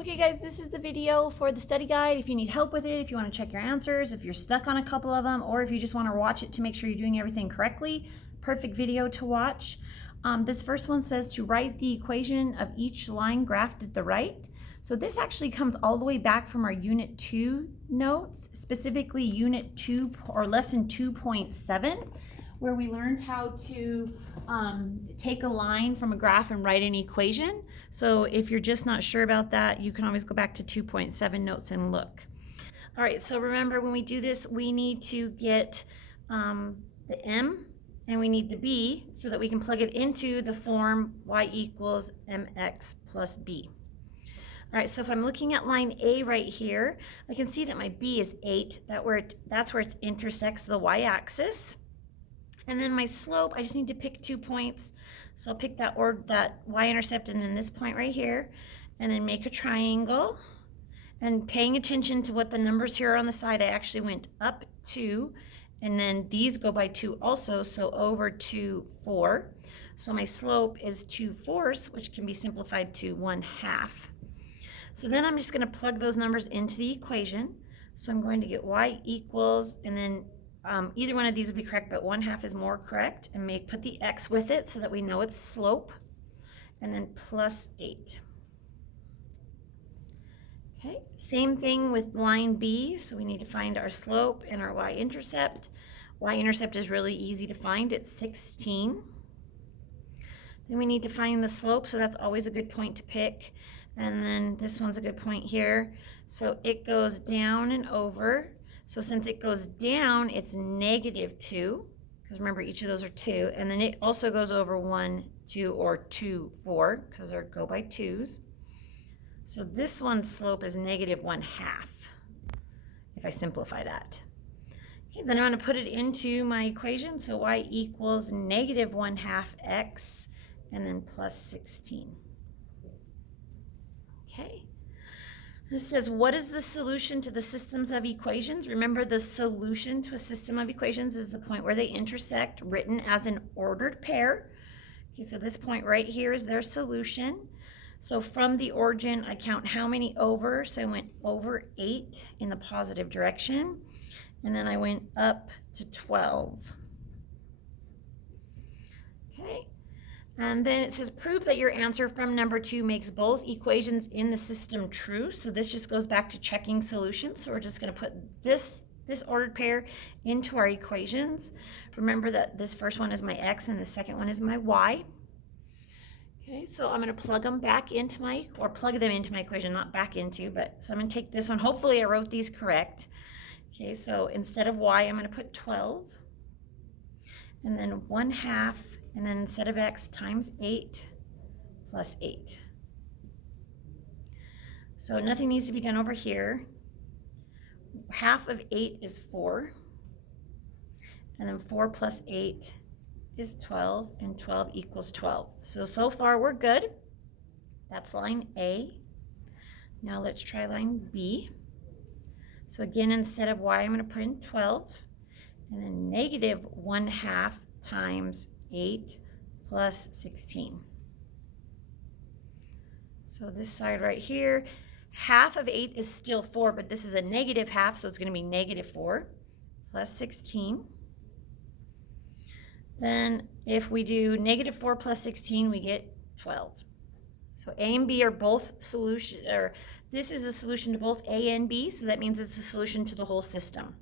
Okay guys, this is the video for the study guide. If you need help with it, if you want to check your answers, if you're stuck on a couple of them, or if you just want to watch it to make sure you're doing everything correctly, perfect video to watch. This first one says to write the equation of each line graphed at the right. So this actually comes all the way back from our Unit 2 notes, specifically Unit 2 or Lesson 2.7, where we learned how to take a line from a graph and write an equation. So if you're just not sure about that, you can always go back to 2.7 notes and look. All right, so remember when we do this, we need to get the m and we need the b so that we can plug it into the form y equals mx plus b. All right, so if I'm looking at line A right here, I can see that my b is 8. That's where it intersects the y-axis. And then my slope, I just need to pick 2 points. So I'll pick that y-intercept and then this point right here, and then make a triangle. And paying attention to what the numbers here are on the side, I actually went up 2, and then these go by 2 also, so over 2, 4. So my slope is 2/4, which can be simplified to 1/2. So then I'm just going to plug those numbers into the equation. So I'm going to get y equals, and then either one of these would be correct, but 1/2 is more correct, and put the x with it so that we know its slope, and then plus 8. Okay, same thing with line B, so we need to find our slope and our y-intercept. Y-intercept is really easy to find, it's 16. Then we need to find the slope, so that's always a good point to pick. And then this one's a good point here. So it goes down and over. So since it goes down, it's -2, because remember each of those are 2. And then it also goes over 1, 2, or 2, 4, because they go by 2s. So this one's slope is -1/2, if I simplify that. Okay, then I'm going to put it into my equation. So y equals -1/2 x, and then plus 16. Okay. This says, what is the solution to the systems of equations? Remember, the solution to a system of equations is the point where they intersect, written as an ordered pair. Okay, so this point right here is their solution. So from the origin, I count how many over. So I went over 8 in the positive direction, and then I went up to 12. Okay. And then it says, prove that your answer from number 2 makes both equations in the system true. So this just goes back to checking solutions. So we're just going to put this ordered pair into our equations. Remember that this first one is my x and the second one is my y. Okay, so I'm going to plug them back into plug them into my equation, not back into, so I'm going to take this one. Hopefully I wrote these correct. Okay, so instead of y, I'm going to put 12. And then 1/2. And then instead of x, times 8 plus 8. So nothing needs to be done over here. 1/2 of 8 is 4. And then 4 plus 8 is 12. And 12 equals 12. So far we're good. That's line A. Now let's try line B. So again, instead of y, I'm going to put in 12. And then -1/2 times 8 plus 16. So this side right here, 1/2 of 8 is still 4, but this is a -1/2, so it's going to be -4 plus 16. Then if we do -4 plus 16, we get 12. So A and B are both solution, or this is a solution to both A and B, so that means it's a solution to the whole system.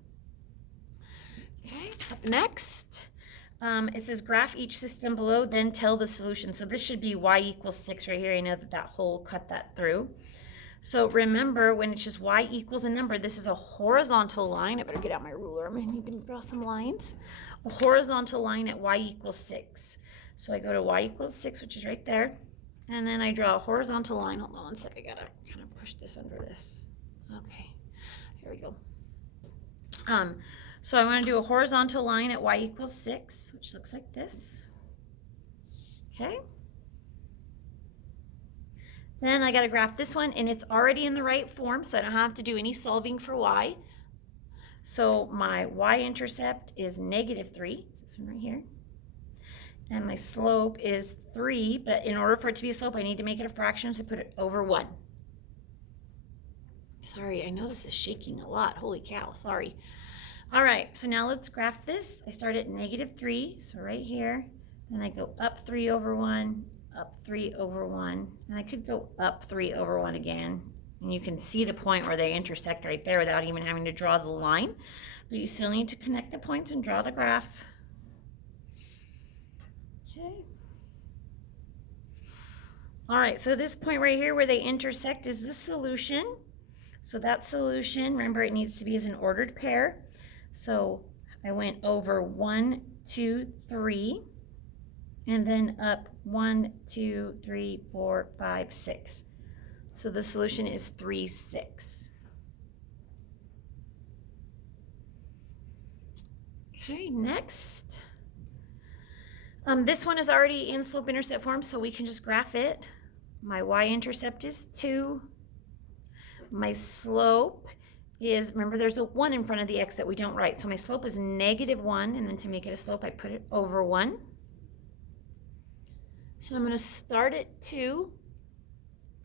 Okay, up next. It says graph each system below, then tell the solution. So this should be y equals 6 right here. I know that hole cut that through. So remember, when it's just y equals a number, this is a horizontal line. I better get out my ruler. I'm going to need to draw some lines. A horizontal line at y equals 6. So I go to y equals 6, which is right there. And then I draw a horizontal line. Hold on one sec. I got to kind of push this under this. Okay. Here we go. So I want to do a horizontal line at y equals 6, which looks like this. Okay. Then I got to graph this one, and it's already in the right form, so I don't have to do any solving for y. So my y-intercept is -3, this one right here. And my slope is 3, but in order for it to be a slope, I need to make it a fraction, so I put it over 1. Sorry, I know this is shaking a lot. Holy cow, sorry. All right, so now let's graph this. I start at -3, so right here. Then I go up 3 over 1, up 3 over 1. And I could go up 3 over 1 again. And you can see the point where they intersect right there without even having to draw the line. But you still need to connect the points and draw the graph. Okay. All right, so this point right here where they intersect is the solution. So that solution, remember, it needs to be as an ordered pair. So I went over 1, 2, 3, and then up 1, 2, 3, 4, 5, 6. So the solution is 3, 6. Okay, next. This one is already in slope-intercept form, so we can just graph it. My y-intercept is 2. My slope is, remember there's a 1 in front of the x that we don't write. So my slope is -1, and then to make it a slope, I put it over 1. So I'm going to start at 2.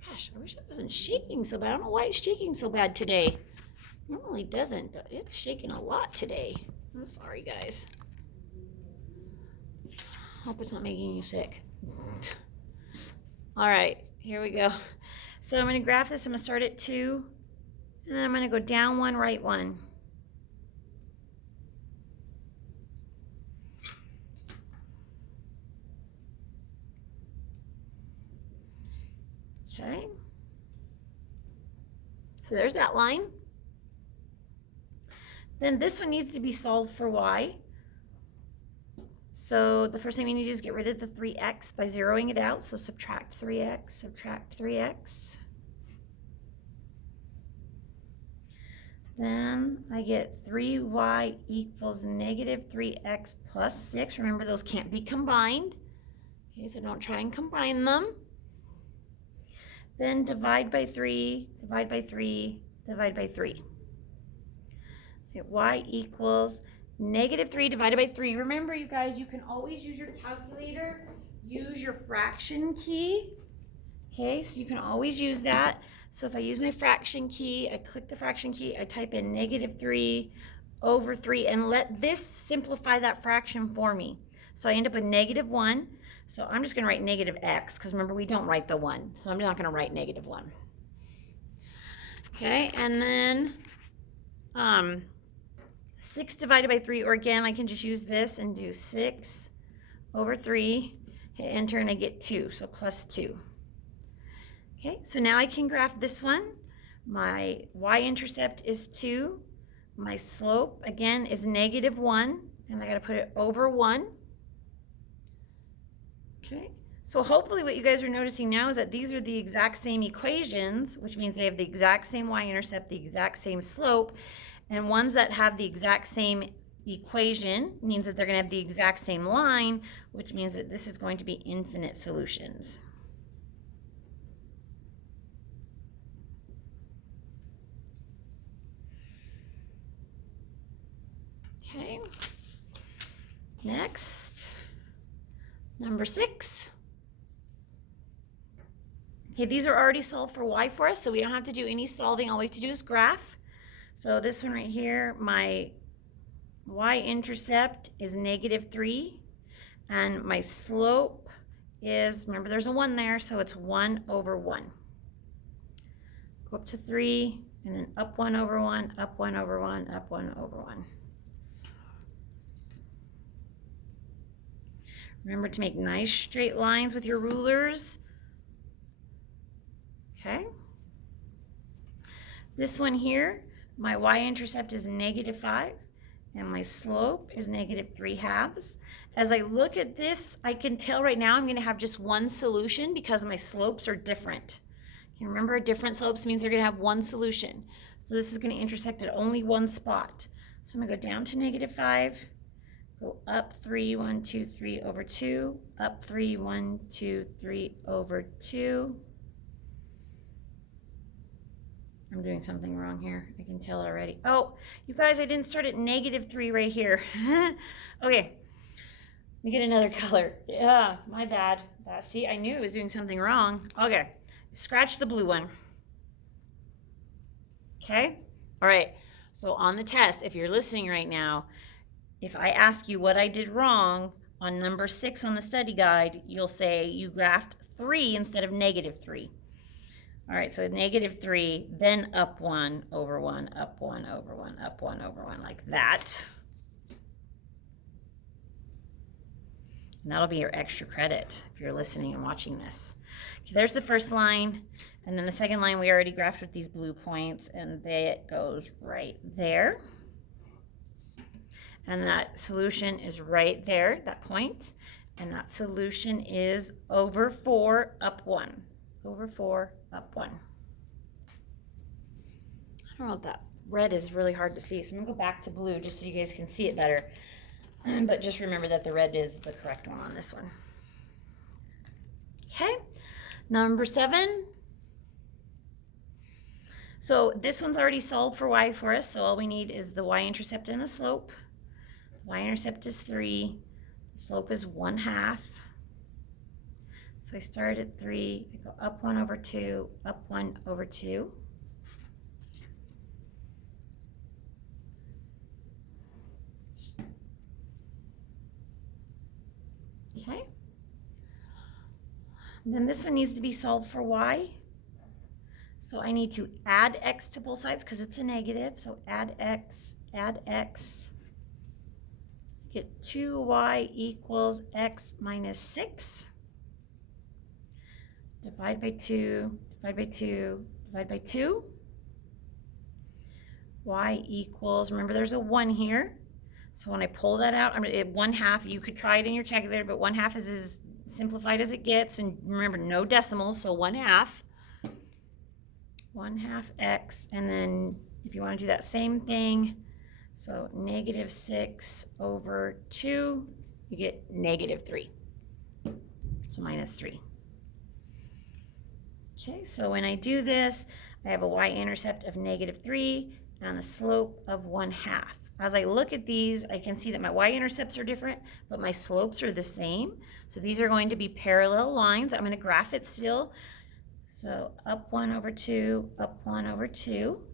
Gosh, I wish it wasn't shaking so bad. I don't know why it's shaking so bad today. Normally doesn't, but it's shaking a lot today. I'm sorry, guys. Hope it's not making you sick. All right, here we go. So I'm going to graph this. I'm going to start at 2, and then I'm going to go down 1, right 1. Okay. So there's that line. Then this one needs to be solved for y. So the first thing we need to do is get rid of the 3x by zeroing it out. So subtract 3x, subtract 3x. Then I get 3y equals -3x plus 6. Remember, those can't be combined. Okay, so don't try and combine them. Then divide by 3, divide by 3, divide by 3. Okay, y equals -3 divided by 3. Remember, you guys, you can always use your calculator. Use your fraction key. Okay, so you can always use that. So if I use my fraction key, I click the fraction key, I type in -3 over 3, and let this simplify that fraction for me. So I end up with -1. So I'm just going to write -x, because remember, we don't write the 1. So I'm not going to write -1. Okay, and then 6 divided by 3, or again, I can just use this and do 6 over 3, hit enter, and I get 2, so plus 2. Okay, so now I can graph this one. My y-intercept is 2. My slope, again, is -1, and I got to put it over 1. Okay, so hopefully what you guys are noticing now is that these are the exact same equations, which means they have the exact same y-intercept, the exact same slope, and ones that have the exact same equation means that they're going to have the exact same line, which means that this is going to be infinite solutions. Okay, next, number 6. Okay, these are already solved for y for us, so we don't have to do any solving. All we have to do is graph. So this one right here, my y-intercept is -3, and my slope is, remember there's a 1 there, so it's 1 over 1. Go up to 3, and then up 1 over 1, up 1 over 1, up 1 over 1. Remember to make nice straight lines with your rulers. Okay. This one here, my y-intercept is -5, and my slope is -3/2. As I look at this, I can tell right now I'm going to have just one solution because my slopes are different. Okay, remember, different slopes means they're going to have one solution. So this is going to intersect at only one spot. So I'm going to go down to -5, go up 3, 1, 2, 3 over 2, up 3, 1, 2, 3 over 2. I'm doing something wrong here. I can tell already. Oh, you guys, I didn't start at -3 right here. Okay, let me get another color. Yeah, my bad. See, I knew I was doing something wrong. Okay, scratch the blue one. Okay? All right. So on the test, if you're listening right now, if I ask you what I did wrong on number 6 on the study guide, you'll say you graphed 3 instead of -3. All right, so -3, then up 1 over 1, up 1 over 1, up 1 over 1, like that. And that'll be your extra credit if you're listening and watching this. Okay, there's the first line. And then the second line we already graphed with these blue points, and that goes right there. And that solution is right there, that point. And that solution is over 4, up 1. Over 4, up 1. I don't know if that red is really hard to see, so I'm going to go back to blue just so you guys can see it better. But just remember that the red is the correct one on this one. Okay, number 7. So this one's already solved for y for us, so all we need is the y-intercept and the slope. Y-intercept is 3, the slope is 1/2. So I start at 3, I go up 1 over 2, up 1 over 2. Okay. And then this one needs to be solved for y. So I need to add x to both sides because it's a negative. So add x, get 2y equals x minus 6. Divide by 2, divide by 2, divide by 2. Y equals, remember there's a 1 here. So when I pull that out, I'm at 1/2. You could try it in your calculator, but 1/2 is as simplified as it gets. And remember, no decimals, so 1/2. 1/2 x, and then if you want to do that same thing, so -6 over 2, you get -3, so minus 3. Okay, so when I do this, I have a y-intercept of -3 and a slope of 1/2. As I look at these, I can see that my y-intercepts are different, but my slopes are the same. So these are going to be parallel lines. I'm going to graph it still. So up 1 over 2, up 1 over 2.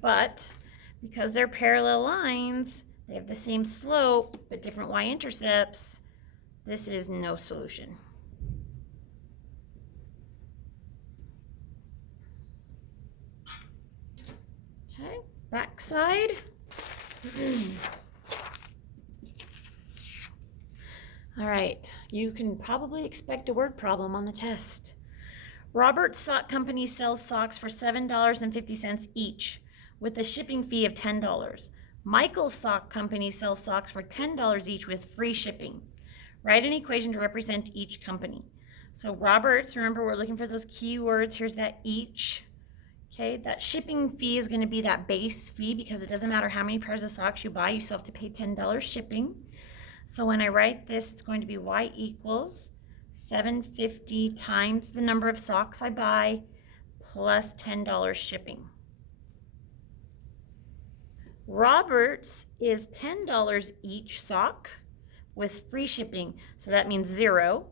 But because they're parallel lines, they have the same slope, but different y-intercepts, this is no solution. Okay, back side. All right, you can probably expect a word problem on the test. Robert's Sock Company sells socks for $7.50 each, with a shipping fee of $10. Michael's Sock Company sells socks for $10 each with free shipping. Write an equation to represent each company. So Robert's, remember we're looking for those keywords. Here's that each. Okay, that shipping fee is going to be that base fee because it doesn't matter how many pairs of socks you buy, you still have to pay $10 shipping. So when I write this, it's going to be y equals $7.50 times the number of socks I buy plus $10 shipping. Robert's is $10 each sock with free shipping, so that means 0.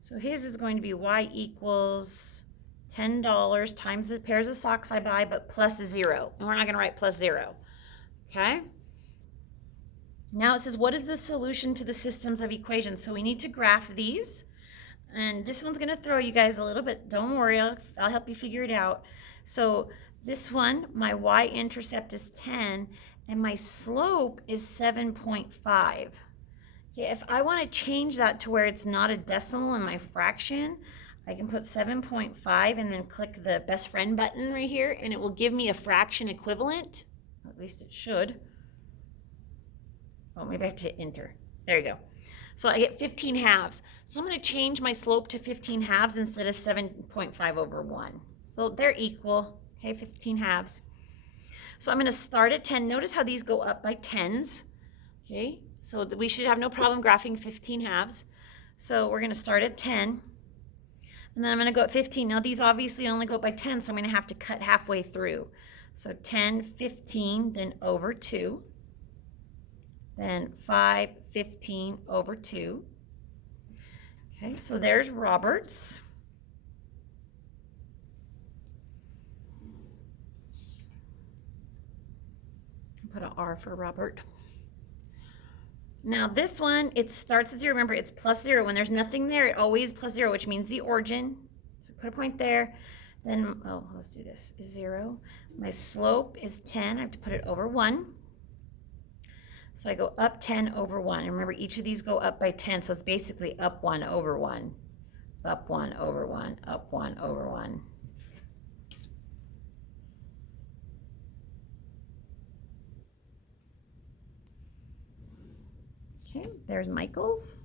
So his is going to be y equals $10 times the pairs of socks I buy, but plus 0. And we're not going to write plus 0. Okay? Now it says, what is the solution to the systems of equations? So we need to graph these. And this one's going to throw you guys a little bit. Don't worry, I'll help you figure it out. So this one, my y-intercept is 10, and my slope is 7.5. Okay, if I want to change that to where it's not a decimal in my fraction, I can put 7.5 and then click the best friend button right here, and it will give me a fraction equivalent. Or at least it should. Oh, maybe I have to hit enter. There you go. So I get 15 halves. So I'm going to change my slope to 15 halves instead of 7.5 over 1. So they're equal, okay, 15 halves. So I'm going to start at 10. Notice how these go up by 10s, okay? So we should have no problem graphing 15 halves. So we're going to start at 10. And then I'm going to go at 15. Now these obviously only go up by 10, so I'm going to have to cut halfway through. So 10, 15, then over 2. Then 5, 15 over 2. Okay, so there's Robert's. put an R for Robert. Now this one, it starts at 0. Remember, it's plus 0. When there's nothing there, it always plus 0, which means the origin. So put a point there. Then, oh, let's do this, is 0. My slope is 10. I have to put it over 1. So I go up 10 over 1. And remember, each of these go up by 10, so it's basically up 1 over 1. Up 1 over 1, up 1 over 1. Okay, there's Michael's.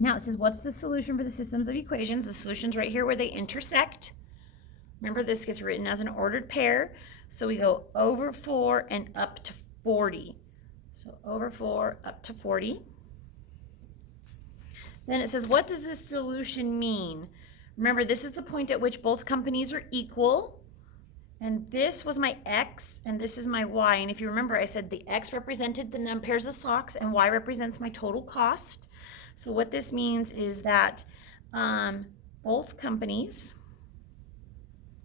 Now it says, what's the solution for the systems of equations? The solution's right here where they intersect. Remember, this gets written as an ordered pair. So we go over 4 and up to 40. So over 4 up to 40. Then it says, what does this solution mean? Remember, this is the point at which both companies are equal. And this was my X, and this is my Y. And if you remember, I said the X represented the pairs of socks, and Y represents my total cost. So what this means is that both companies,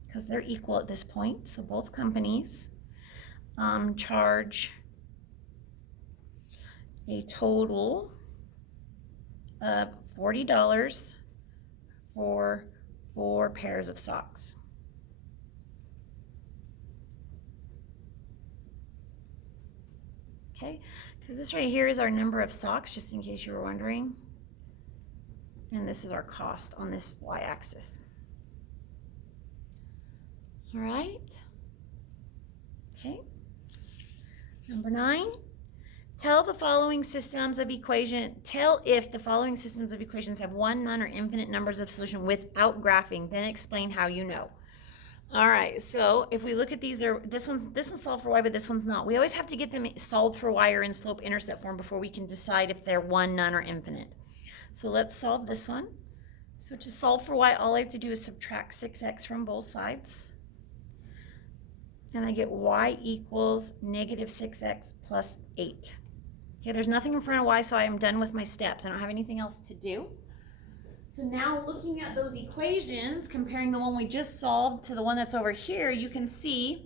because they're equal at this point, so both companies charge a total of $40 for 4 pairs of socks. Okay, because this right here is our number of socks, just in case you were wondering. And this is our cost on this y-axis. All right. Okay. Number 9. Tell if the following systems of equations have one, none, or infinite numbers of solution without graphing. Then explain how you know. All right, so if we look at these, this one's solved for y, but this one's not. We always have to get them solved for y or in slope-intercept form before we can decide if they're one, none, or infinite. So let's solve this one. So to solve for y, all I have to do is subtract 6x from both sides. And I get y equals negative 6x plus 8. Okay, there's nothing in front of y, so I am done with my steps. I don't have anything else to do. So now looking at those equations, comparing the one we just solved to the one that's over here, you can see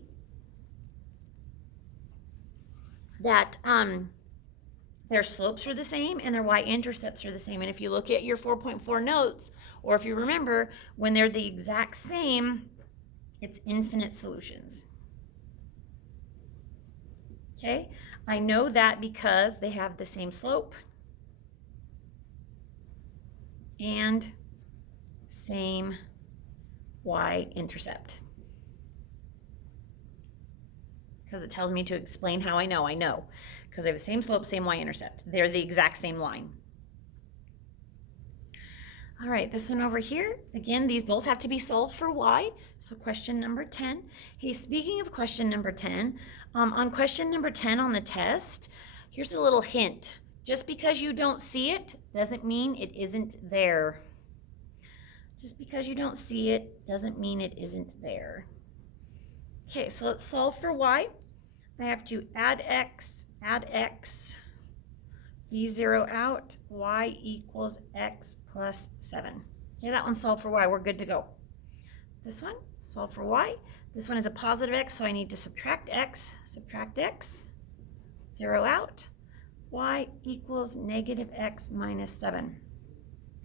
that their slopes are the same and their y-intercepts are the same. And if you look at your 4.4 notes, or if you remember, when they're the exact same, it's infinite solutions. Okay, I know that because they have the same slope and same y-intercept. Because it tells me to explain how I know. I know because they have the same slope, same y-intercept. They're the exact same line. All right, this one over here, again, these both have to be solved for y. So question number 10. Hey, speaking of question number 10, on question number 10 on the test, here's a little hint. Just because you don't see it doesn't mean it isn't there. Just because you don't see it doesn't mean it isn't there. Okay, so let's solve for y. I have to add x, these zero out, y equals x plus 7. Okay, that one's solved for y. We're good to go. This one, solve for y. This one is a positive x, so I need to subtract x, zero out. Y equals negative x minus 7.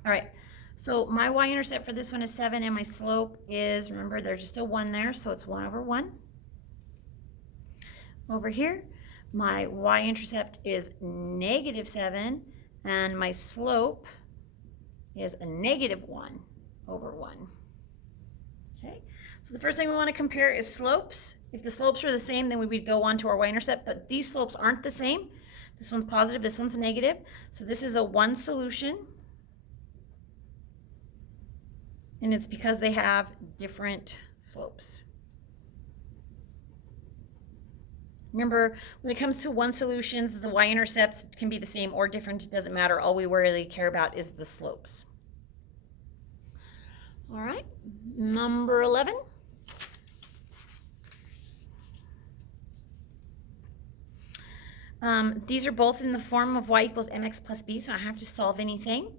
All right, so my y-intercept for this one is 7, and my slope is, remember, there's just a 1 there, so it's 1 over 1. Over here, my y-intercept is negative 7, and my slope is a negative 1 over 1. Okay, so the first thing we want to compare is slopes. If the slopes are the same, then we would go on to our y-intercept, but these slopes aren't the same. This one's positive, this one's negative. So this is a 1 solution. And it's because they have different slopes. Remember, when it comes to 1 solutions, the y-intercepts can be the same or different. It doesn't matter. All we really care about is the slopes. All right, number 11. These are both in the form of y equals mx plus b, so I don't have to solve anything.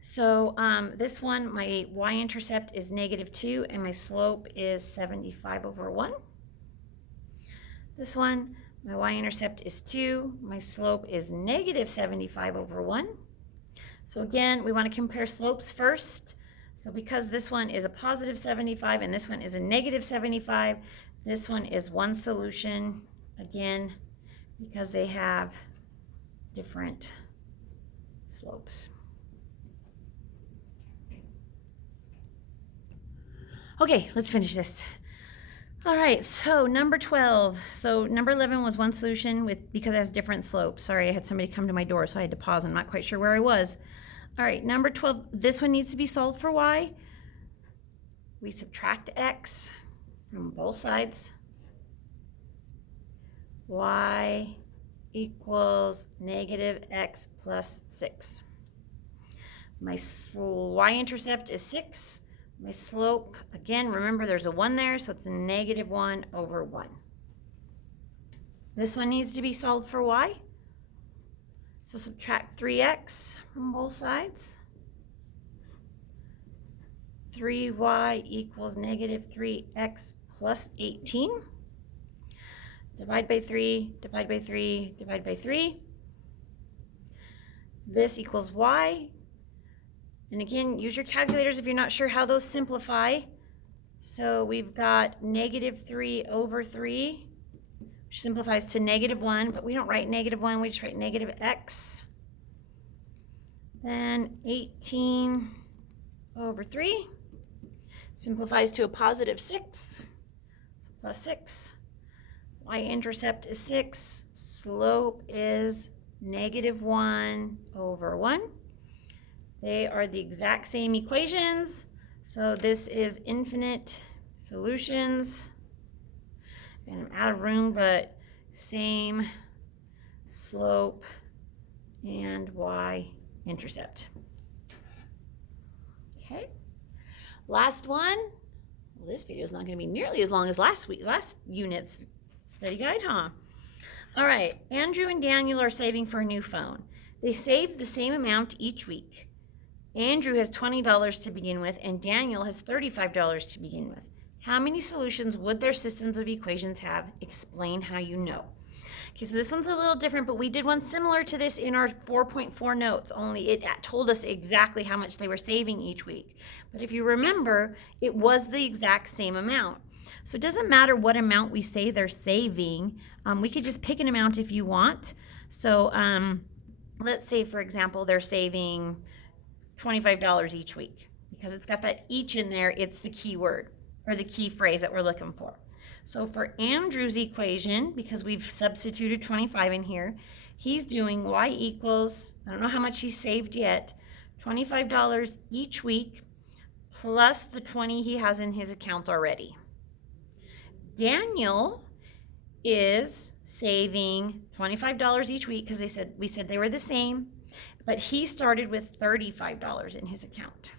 So this one, my y-intercept is negative 2, and my slope is 75 over 1. This one, my y-intercept is 2. My slope is negative 75 over 1. So again, we want to compare slopes first. So because this one is a positive 75 and this one is a negative 75, this one is one solution, again, because they have different slopes. Okay, let's finish this. All right, so number 12. So number 11 was one solution because it has different slopes. Sorry, I had somebody come to my door, so I had to pause. I'm not quite sure where I was. All right, number 12, this one needs to be solved for y. We subtract x from both sides. Y equals negative x plus 6. My y-intercept is 6. My slope, again, remember there's a 1 there, so it's a negative 1 over 1. This one needs to be solved for y. So subtract 3x from both sides. 3y equals negative 3x plus 18. Divide by 3, divide by 3, divide by 3. This equals y. And again, use your calculators if you're not sure how those simplify. So we've got negative 3 over 3, which simplifies to negative 1, but we don't write negative 1, we just write negative x. Then 18 over 3 simplifies to a positive 6, so plus 6. Y-intercept is 6, slope is negative 1 over 1. They are the exact same equations, so this is infinite solutions. And I'm out of room, but same slope and y-intercept. Okay, last one. Well, this video is not going to be nearly as long as last unit's study guide, huh? All right, Andrew and Daniel are saving for a new phone. They save the same amount each week. Andrew has $20 to begin with, and Daniel has $35 to begin with. How many solutions would their systems of equations have? Explain how you know. Okay, so this one's a little different, but we did one similar to this in our 4.4 notes, only it told us exactly how much they were saving each week. But if you remember, it was the exact same amount. So it doesn't matter what amount we say they're saving. We could just pick an amount if you want. So let's say, for example, they're saving $25 each week. Because it's got that each in there, it's the key word or the key phrase that we're looking for. So for Andrew's equation, because we've substituted 25 in here, he's doing y equals, I don't know how much he saved yet, $25 each week plus the 20 he has in his account already. Daniel is saving $25 each week because we said they were the same, but he started with $35 in his account.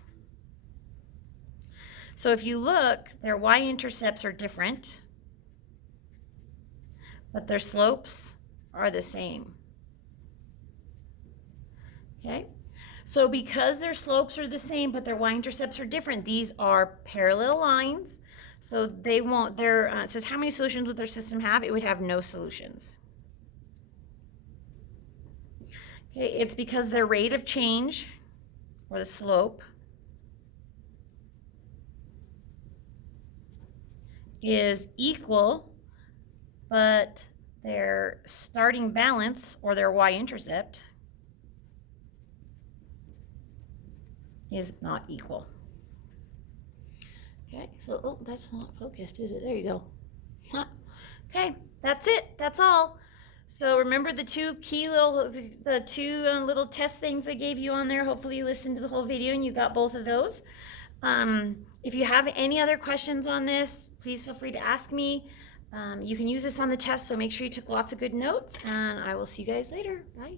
So if you look, their y-intercepts are different, but their slopes are the same. Okay? So because their slopes are the same, but their y-intercepts are different, these are parallel lines. So they won't, it says how many solutions would their system have? It would have no solutions. Okay, it's because their rate of change, or the slope, is equal, but their starting balance, or their y-intercept, is not equal. Okay, so, oh, that's not focused, is it? There you go. Okay, that's it. That's all. So remember the two little test things I gave you on there. Hopefully you listened to the whole video and you got both of those. If you have any other questions on this, please feel free to ask me. You can use this on the test, so make sure you took lots of good notes, and I will see you guys later. Bye.